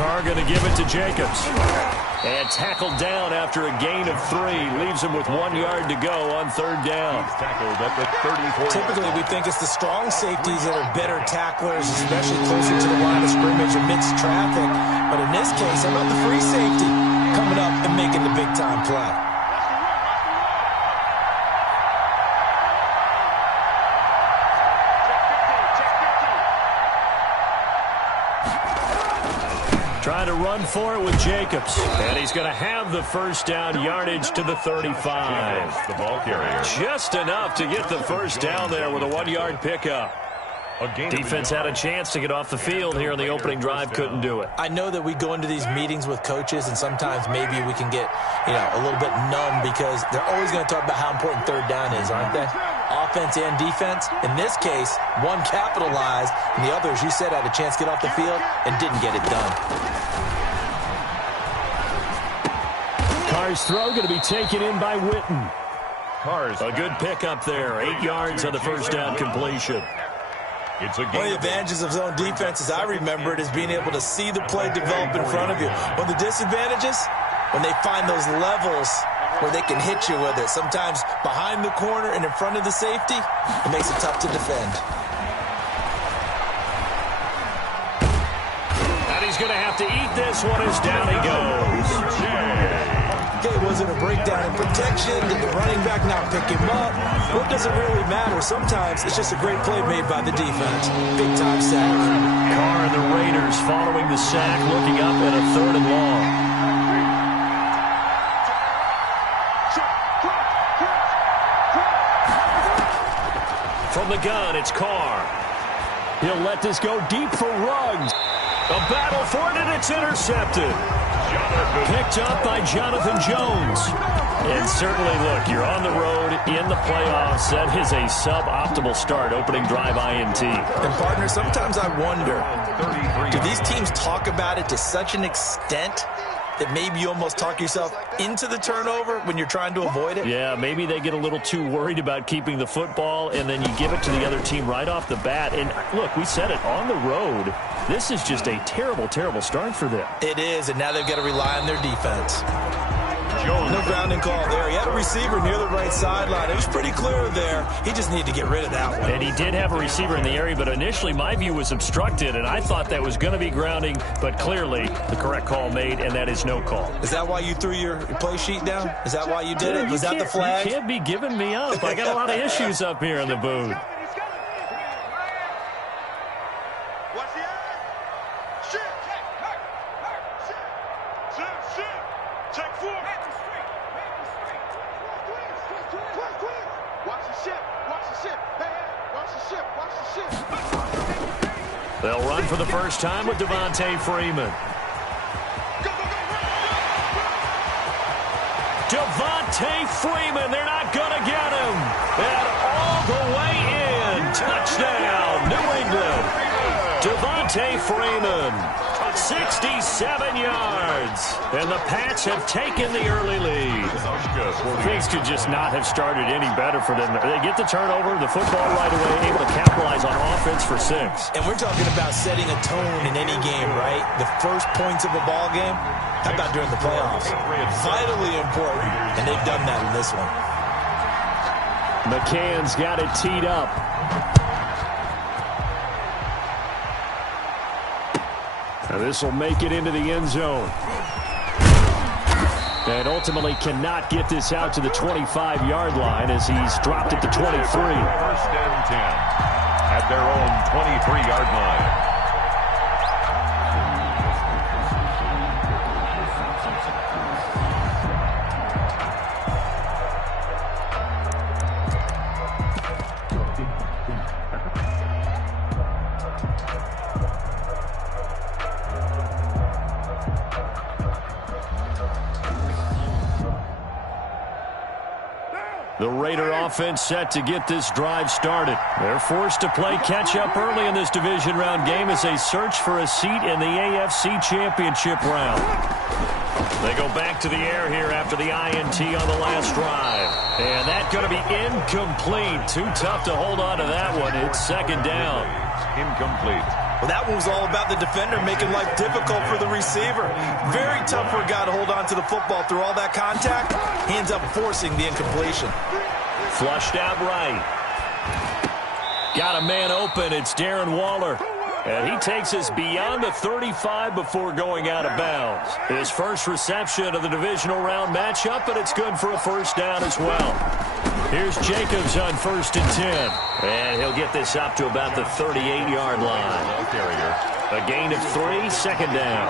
Carr going to give it to Jacobs. And tackled down after a gain of 3. Leaves him with 1 yard to go on 3rd down. He's tackled at the 34. Typically, we think it's the strong safeties that are better tacklers, especially closer to the line of scrimmage amidst traffic. But in this case, how about the free safety coming up and making the big-time play? Trying to run for it with Jacobs. And he's going to have the first down, yardage to the 35. The ball carrier. Just enough to get the first down there with a 1-yard pickup. Defense had a chance to get off the field here in the opening drive, couldn't do it. I know that we go into these meetings with coaches, and sometimes maybe we can get, a little bit numb because they're always going to talk about how important 3rd down is, aren't they? Offense and defense. In this case, one capitalized, and the other, as you said, had a chance to get off the field and didn't get it done. Carr's throw going to be taken in by Witten. A good pickup there. 8 yards on the first down completion. It's a game. One of the advantages of zone defense, as I remember it, is being able to see the play develop in front of you. One of the disadvantages, when they find those levels where they can hit you with it, sometimes behind the corner and in front of the safety, it makes it tough to defend. And he's going to have to eat this one as down he goes. Okay, was it a breakdown in protection? Did the running back not pick him up? What does it really matter? Sometimes it's just a great play made by the defense. Big-time sack. Carr and the Raiders following the sack, looking up at a 3rd and long. From the gun, it's Carr. He'll let this go deep for Ruggs. A battle for it, and it's intercepted. Picked up by Jonathan Jones. And certainly, look, you're on the road in the playoffs. That is a suboptimal start, opening drive INT. And, partner, sometimes I wonder, do these teams talk about it to such an extent that maybe you almost talk yourself into the turnover when you're trying to avoid it? Yeah, maybe they get a little too worried about keeping the football, and then you give it to the other team right off the bat. And, look, we said it, on the road, this is just a terrible, terrible start for them. It is, and now they've got to rely on their defense. No grounding call there. He had a receiver near the right sideline. It was pretty clear there. He just needed to get rid of that one. And he did have a receiver in the area, but initially my view was obstructed, and I thought that was going to be grounding, but clearly the correct call made, and that is no call. Is that why you threw your play sheet down? Is that why you did it? Was that the flag? You can't be giving me up. I got a lot of issues up here in the booth. They'll run for the first time with Devontae Freeman. Devontae Freeman, they're not going to get him. And all the way in. Touchdown, New England. Devontae Freeman, 67 yards. And the Pats have taken the early lead. Things could just not have started any better for them. They get the turnover, the football right away, able to capitalize on offense for 6. And we're talking about setting a tone in any game, right? The first points of a ball game, how about during the playoffs? Vitally important, and they've done that in this one. McCann's got it teed up. Now this will make it into the end zone. And ultimately cannot get this out to the 25-yard line as he's dropped at the 23. First and 10 at their own 23-yard line. The Raider offense set to get this drive started. They're forced to play catch-up early in this division round game as they search for a seat in the AFC Championship round. They go back to the air here after the INT on the last drive. And that's going to be incomplete. Too tough to hold on to that one. It's second down. Incomplete. Well, that one was all about the defender making life difficult for the receiver. Very tough for a guy to hold on to the football through all that contact. He ends up forcing the incompletion. Flushed out right. Got a man open. It's Darren Waller. And he takes us beyond the 35 before going out of bounds. His first reception of the divisional round matchup, and it's good for a first down as well. Here's Jacobs on 1st and 10. And he'll get this up to about the 38-yard line. A gain of 3, second down.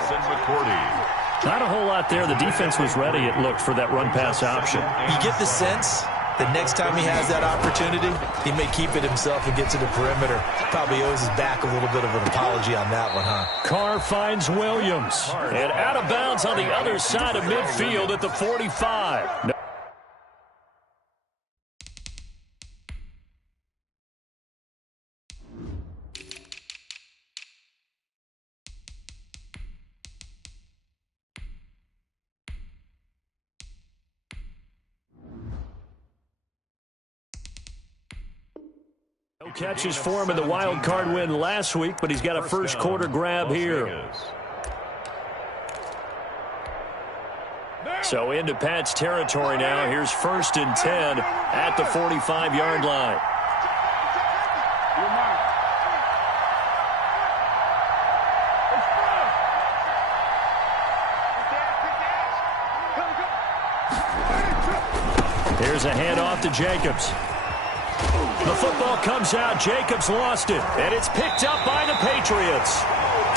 Not a whole lot there. The defense was ready, it looked, for that run-pass option. You get the sense that next time he has that opportunity, he may keep it himself and get to the perimeter. Probably owes his back a little bit of an apology on that one, huh? Carr finds Williams. And out of bounds on the other side of midfield at the 45. No catches for him in the wild card win last week, but he's got a first quarter grab here. So into Pat's territory now. Here's 1st and 10 at the 45-yard line. Here's a handoff to Jacobs. The football comes out. Jacobs lost it, and it's picked up by the Patriots.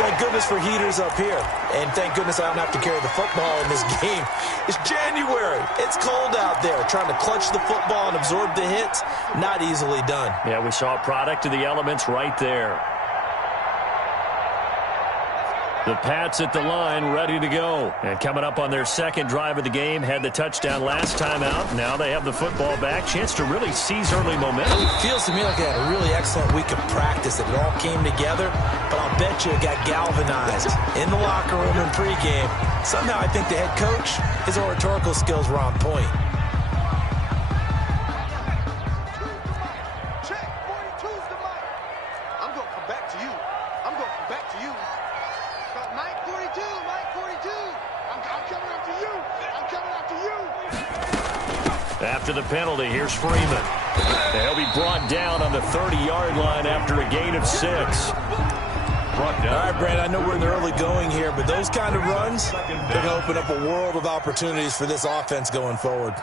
Thank goodness for heaters up here, and thank goodness I don't have to carry the football in this game. It's January. It's cold out there. Trying to clutch the football and absorb the hits, not easily done. Yeah, we saw a product of the elements right there. The Pats at the line, ready to go. And coming up on their second drive of the game, had the touchdown last time out. Now they have the football back. Chance to really seize early momentum. It feels to me like they had a really excellent week of practice. It all came together, but I'll bet you it got galvanized in the locker room and pregame. Somehow I think the head coach, his oratorical skills were on point. After the penalty, here's Freeman. They'll be brought down on the 30-yard line after a gain of 6. All right, Brad, I know we're in the early going here, but those kind of runs, they're going to open up a world of opportunities for this offense going forward.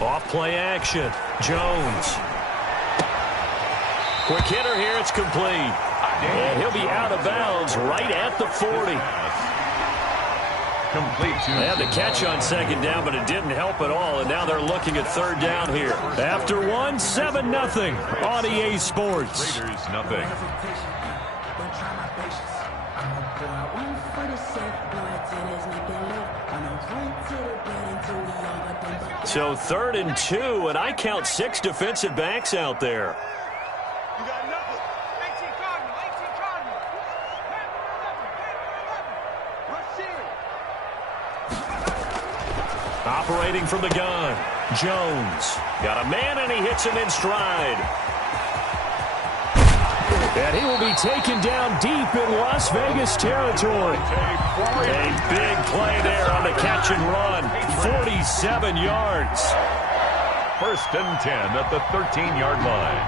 Off play action. Jones. Quick hitter here. It's complete. And he'll be out of bounds right at the 40. They had the catch on second down, but it didn't help at all, and now they're looking at third down here. After one, 7-0 on EA Sports. Raiders, nothing. So 3rd and 2, and I count 6 defensive backs out there. Operating from the gun, Jones. Got a man, and he hits him in stride. And he will be taken down deep in Las Vegas territory. A big play there on the catch and run. 47 yards. 1st and 10 at the 13-yard line.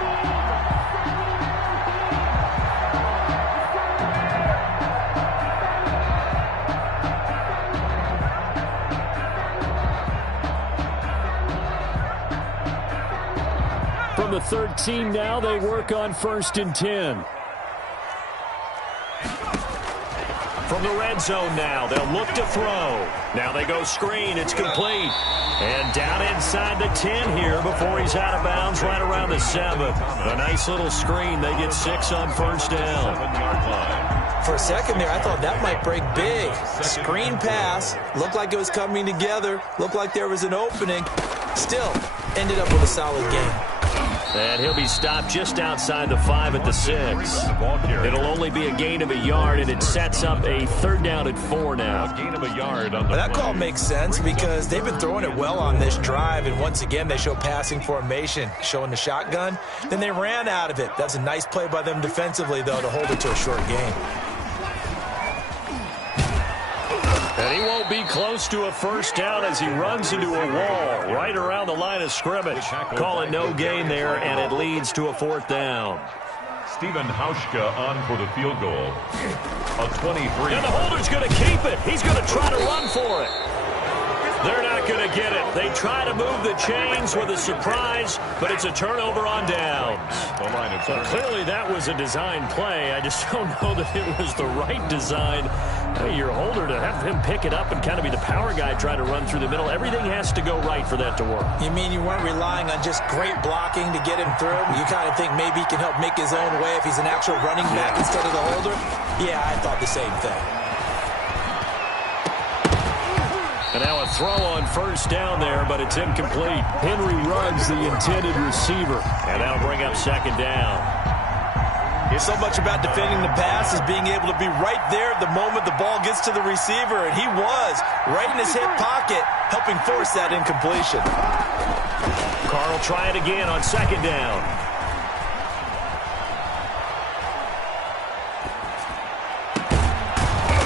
From the 13 now, they work on 1st and 10. From the red zone now, they'll look to throw. Now they go screen. It's complete. And down inside the 10 here before he's out of bounds right around the 7. A nice little screen. They get 6 on 1st down. 7-yard line. For a second there, I thought that might break big. Screen pass. Looked like it was coming together. Looked like there was an opening. Still, ended up with a solid game. And he'll be stopped just outside the 5 at the 6. It'll only be a gain of a yard, and it sets up a 3rd down and 4 now. A gain of a yard on the That call makes sense because they've been throwing it well on this drive, and once again they show passing formation, showing the shotgun. Then they ran out of it. That's a nice play by them defensively, though, to hold it to a short gain. And he won't be close to a 1st down as he runs into a wall right around the line of scrimmage. Call it no gain there, and it leads to a 4th down. Steven Hauschka on for the field goal. A 23. And the holder's going to keep it. He's going to try to run for it. They're not going to get it. They try to move the chains with a surprise, but it's a turnover on downs. So clearly that was a design play. I just don't know that it was the right design. Your holder to have him pick it up and kind of be the power guy trying to run through the middle. Everything has to go right for that to work. You mean you weren't relying on just great blocking to get him through? You kind of think maybe he can help make his own way if he's an actual running back instead of the holder? Yeah, I thought the same thing. And now a throw on 1st down there, but it's incomplete. Henry Ruggs, the intended receiver. And that'll bring up 2nd down. So much about defending the pass is being able to be right there the moment the ball gets to the receiver, and he was right in his hip pocket, helping force that incompletion. Carr will try it again on 2nd down.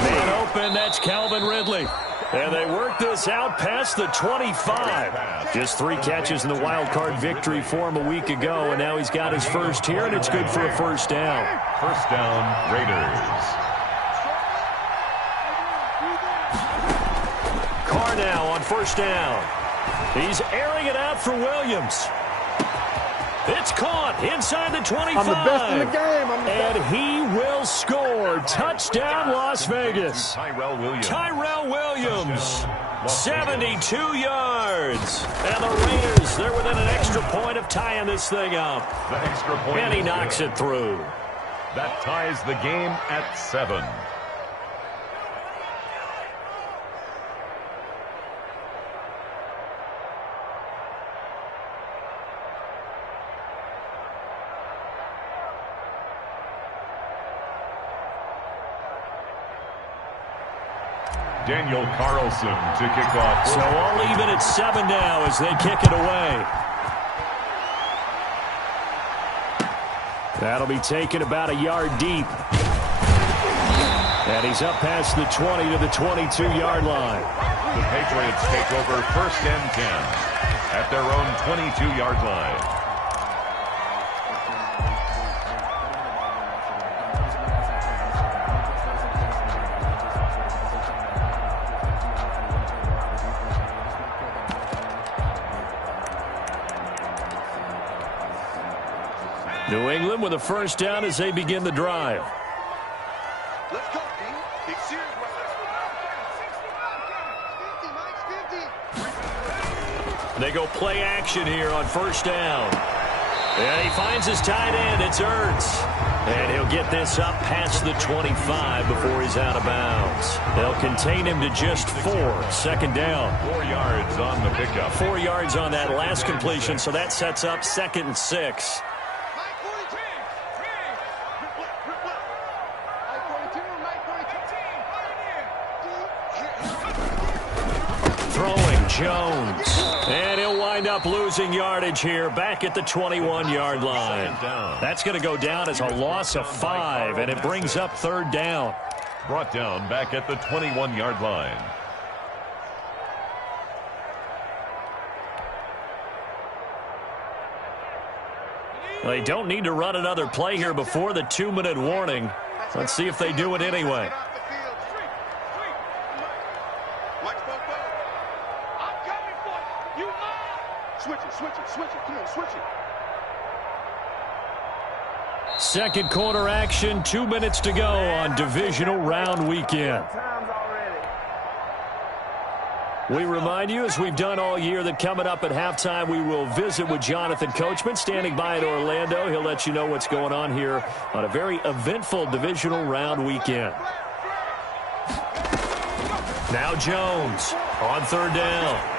Man open, that's Calvin Ridley. And they work this out past the 25. Just 3 catches in the wild card victory for him a week ago, and now he's got his 1st here, and it's good for a 1st down. 1st down, Raiders. Carr now on 1st down. He's airing it out for Williams. It's caught inside the 25. I'm the best in the game. And he will score. Touchdown, Las Vegas. Tyrell Williams. 72 yards. And the Raiders, they're within an extra point of tying this thing up. The extra point. And he knocks it through. That ties the game at 7. Daniel Carlson to kick off. So all even at 7 now as they kick it away. That'll be taken about a yard deep. And he's up past the 20 to the 22-yard line. The Patriots take over 1st and 10 at their own 22-yard line. New England with a 1st down as they begin the drive. Let's go, team. Big series. They go play action here on 1st down. And he finds his tight end. It's Ertz. And he'll get this up past the 25 before he's out of bounds. They'll contain him to just 4. 2nd down. 4 yards on the pickup. 4 yards on that last completion, so that sets up 2nd and 6. Throwing Jones. And he'll wind up losing yardage here back at the 21-yard line. That's going to go down as a loss of 5, and it brings up 3rd down. Brought down back at the 21-yard line. They don't need to run another play here before the 2-minute warning. Let's see if they do it anyway. Switch it. Come on, switch it. 2nd quarter action, 2 minutes to go on divisional round weekend. We remind you, as we've done all year, that coming up at halftime, we will visit with Jonathan Coachman, standing by in Orlando. He'll let you know what's going on here on a very eventful divisional round weekend. Now Jones on 3rd down.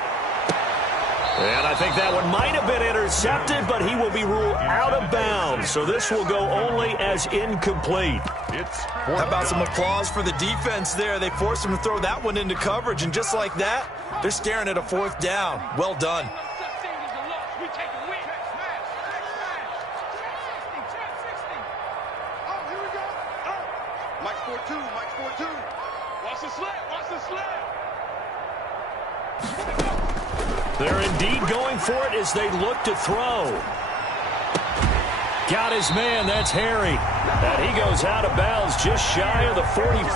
And I think that one might have been intercepted, but he will be ruled out of bounds. So this will go only as incomplete. How about some applause for the defense there? They forced him to throw that one into coverage, and just like that, they're staring at a 4th down. Well done. Mike 4-2, Mike 4-2. Watch the sled, watch the sled. They're indeed going for it as they look to throw. Got his man, that's Harry. And he goes out of bounds just shy of the 45.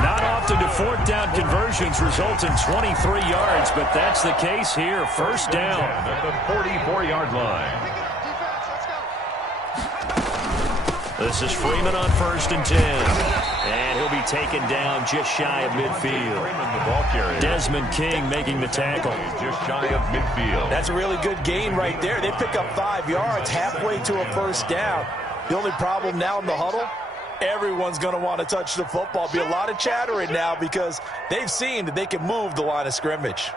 Not often do 4th down conversions result in 23 yards, but that's the case here. First down. At the 44-yard line. This is Freeman on 1st and 10. And he'll be taken down just shy of midfield. Desmond King making the tackle. Just shy of midfield. That's a really good gain right there. They pick up 5 yards halfway to a 1st down. The only problem now in the huddle, everyone's going to want to touch the football. Be a lot of chattering now because they've seen that they can move the line of scrimmage.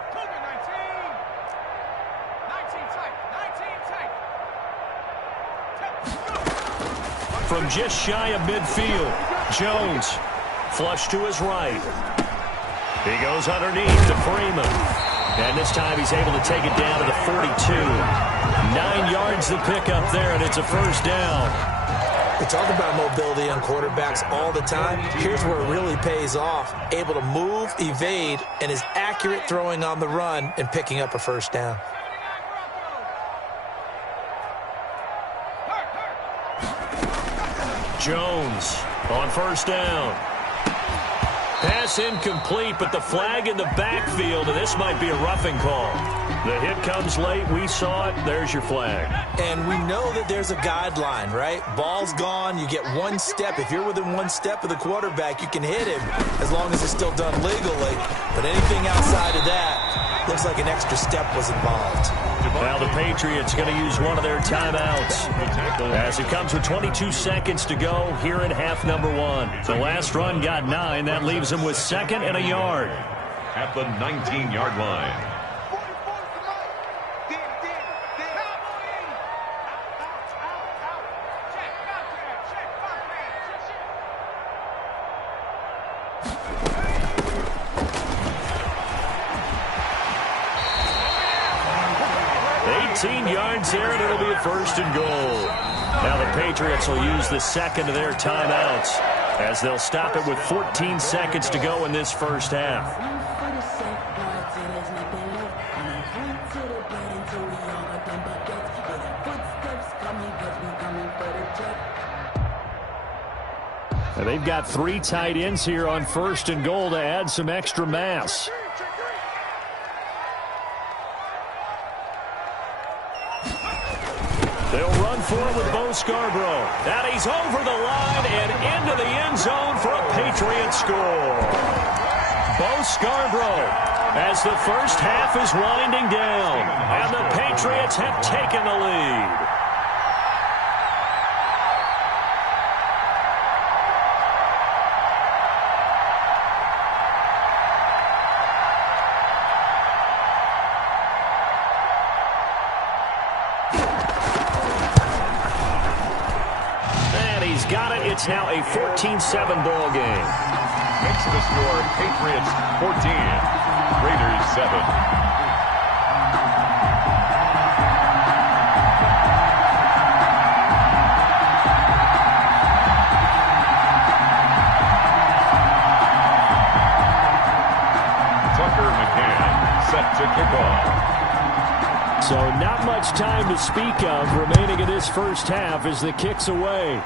From just shy of midfield, Jones flush to his right. He goes underneath to Freeman. And this time he's able to take it down to the 42. 9 yards the pickup there, and it's a 1st down. We talk about mobility on quarterbacks all the time. Here's where it really pays off. Able to move, evade, and is accurate throwing on the run and picking up a 1st down. Jones on 1st down. Pass incomplete, but the flag in the backfield, and this might be a roughing call. The hit comes late. We saw it. There's your flag. And we know that there's a guideline, right? Ball's gone. You get 1 step. If you're within 1 step of the quarterback, you can hit him as long as it's still done legally. But anything outside of that, looks like an extra step was involved. Now the Patriots going to use one of their timeouts as it comes with 22 seconds to go here in half number 1. The last run got 9. That leaves them with 2nd and a yard. At the 19-yard line. 18 yards there, and it'll be a 1st and goal. Now the Patriots will use the 2nd of their timeouts as they'll stop it with 14 seconds to go in this 1st half. And they've got 3 tight ends here on 1st and goal to add some extra mass. They'll run for it with Bo Scarborough. And he's over the line and into the end zone for a Patriot score. Bo Scarborough as the 1st half is winding down. And the Patriots have taken the lead. Got it. It's now a 14-7 ball game. Makes the score Patriots 14, Raiders 7. Tucker McCann set to kick off. So not much time to speak of remaining in this 1st half as the kick's away.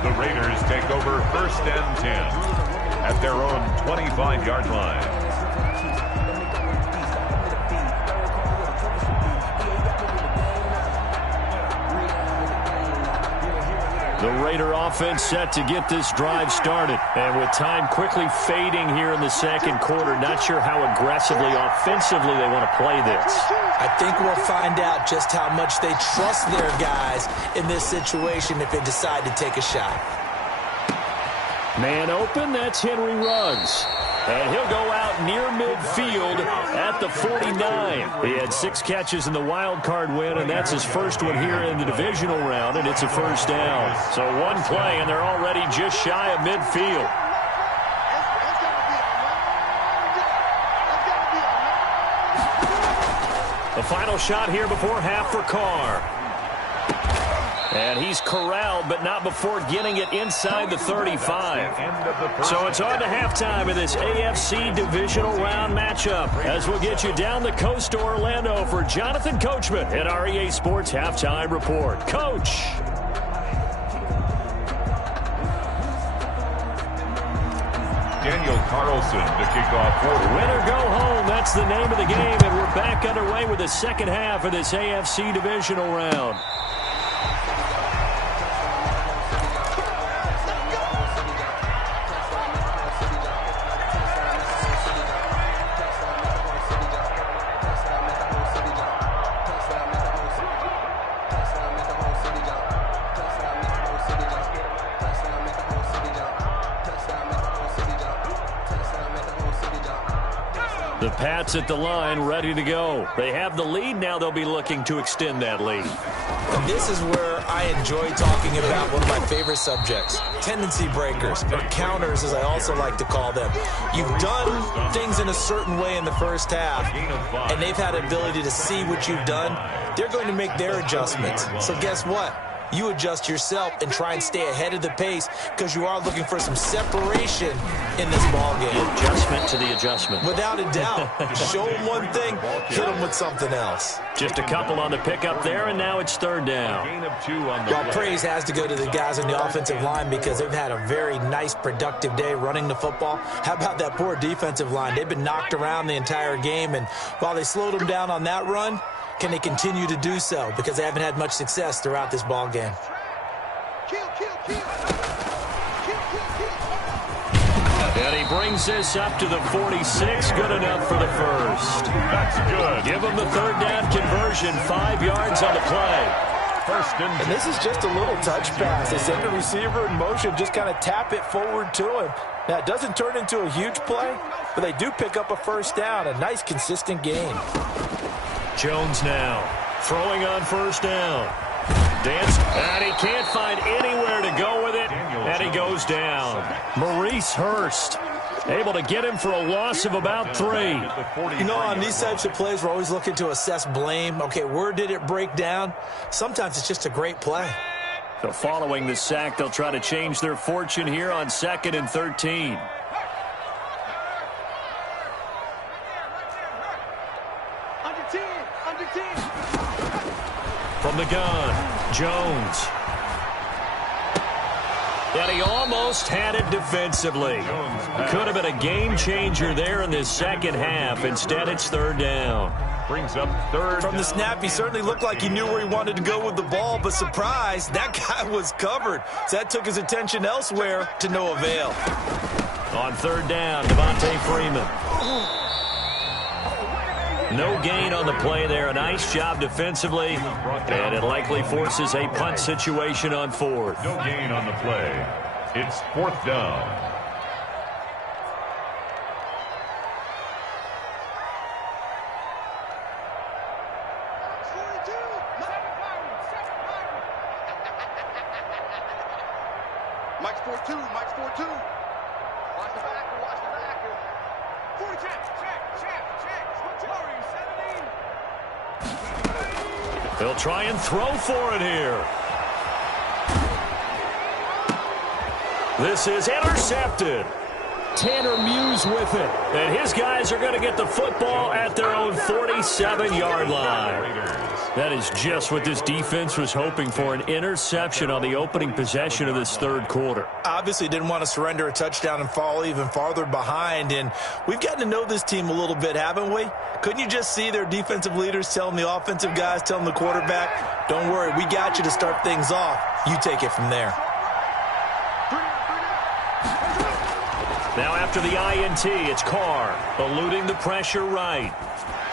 The Raiders take over 1st and 10 at their own 25-yard line. The Raider offense set to get this drive started. And with time quickly fading here in the 2nd quarter, not sure how aggressively, offensively they want to play this. I think we'll find out just how much they trust their guys in this situation if they decide to take a shot. Man open, that's Henry Ruggs. And he'll go out near midfield at the 49. He had 6 catches in the wild card win, and that's his first one here in the divisional round, and it's a first down. So one play, and they're already just shy of midfield. The final shot here before half for Carr. And he's corralled, but not before getting it inside the 35. So it's on to halftime in this AFC divisional round matchup, as we'll get you down the coast to Orlando for Jonathan Coachman at our EA Sports Halftime Report. Coach. Daniel Carlson to kick off for the Win or go home, that's the name of the game, and we're back underway with the second half of this AFC divisional round. The Pats at the line, ready to go. They have the lead. Now they'll be looking to extend that lead. And this is where I enjoy talking about one of my favorite subjects, tendency breakers, or counters as I also like to call them. You've done things in a certain way in the first half, and they've had the ability to see what you've done. They're going to make their adjustments. So guess what? You adjust yourself and try and stay ahead of the pace because you are looking for some separation in this ball game. Adjustment to the adjustment. Without a doubt. Show them one thing, hit them with something else. Just a couple on the pickup there, and now it's third down. gain of 2 on the Well, play. praise has to go to the guys on the offensive line because they've had a very nice, productive day running the football. How about that poor defensive line? They've been knocked around the entire game, and while they slowed them down on that run, can they continue to do so? Because they haven't had much success throughout this ball game. And he brings this up to the 46. Good enough for the first. That's good. Give him the third down conversion. 5 yards on the play. First and And this is just a little touch pass. They send the receiver in motion, just kind of tap it forward to him. Now, it doesn't turn into a huge play, but they do pick up a first down. A nice, consistent gain. Jones now throwing on first down. Dance, and he can't find anywhere to go with it, and he goes down. Maurice Hurst able to get him for a loss of about 3. You know, on these types of plays, we're always looking to assess blame. Okay, where did it break down? Sometimes it's just a great play. So following the sack, they'll try to change their fortune here on 2nd and 13. From the gun, Jones. And he almost had it defensively. Could have been a game changer there in this second half. Instead, it's third down. brings up third. From the snap, he certainly looked like he knew where he wanted to go with the ball, but surprise, that guy was covered. So that took his attention elsewhere to no avail. On third down, Devontae Freeman. No gain on the play there. A nice job defensively, and it likely forces a punt situation on fourth. No gain on the play. It's fourth down. Mike's 4-2. Mike's 4-2. Watch the backer. Watch the backer. 40 check. They'll try and throw for it here. This is intercepted. Tanner Muse with it. And his guys are going to get the football at their own 47-yard line. That is just what this defense was hoping for, an interception on the opening possession of this third quarter. Obviously didn't want to surrender a touchdown and fall even farther behind, and we've gotten to know this team a little bit, haven't we? Couldn't you just see their defensive leaders telling the offensive guys, telling the quarterback, don't worry, we got you to start things off. You take it from there. Now after the INT, it's Carr eluding the pressure right.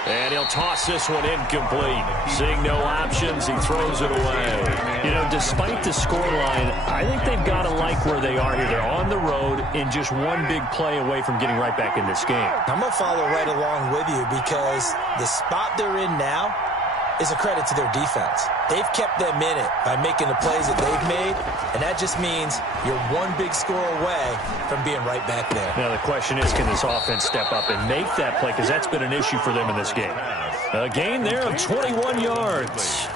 And he'll toss this one incomplete. Seeing no options, he throws it away. You know, despite the scoreline, I think they've got to like where they are here. They're on the road and just one big play away from getting right back in this game. I'm going to follow right along with you because the spot they're in now is a credit to their defense. They've kept them in it by making the plays that they've made, and that just means you're one big score away from being right back there. Now the question is, can this offense step up and make that play? Because that's been an issue for them in this game. A gain there of 21 yards.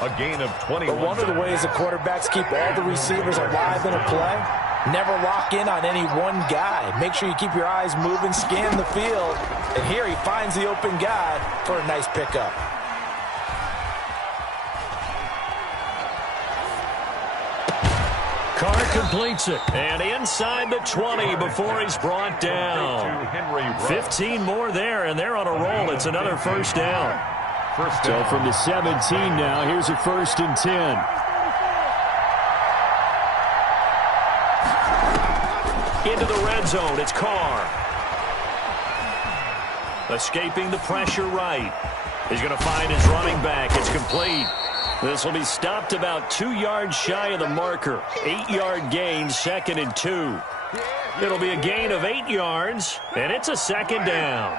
A gain of 21. But one of the ways the quarterbacks keep all the receivers alive in a play, never lock in on any one guy. Make sure you keep your eyes moving, scan the field, and here he finds the open guy for a nice pickup. Carr completes it. And inside the 20 before he's brought down. 15 more there, and they're on a roll. It's another first down. So from the 17 now, here's a 1st and 10. Into the red zone, it's Carr. Escaping the pressure right. He's going to find his running back. It's complete. This will be stopped about 2 yards shy of the marker. 8-yard gain, 2nd and 2. It'll be a gain of 8 yards, and it's a 2nd down.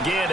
Again, it's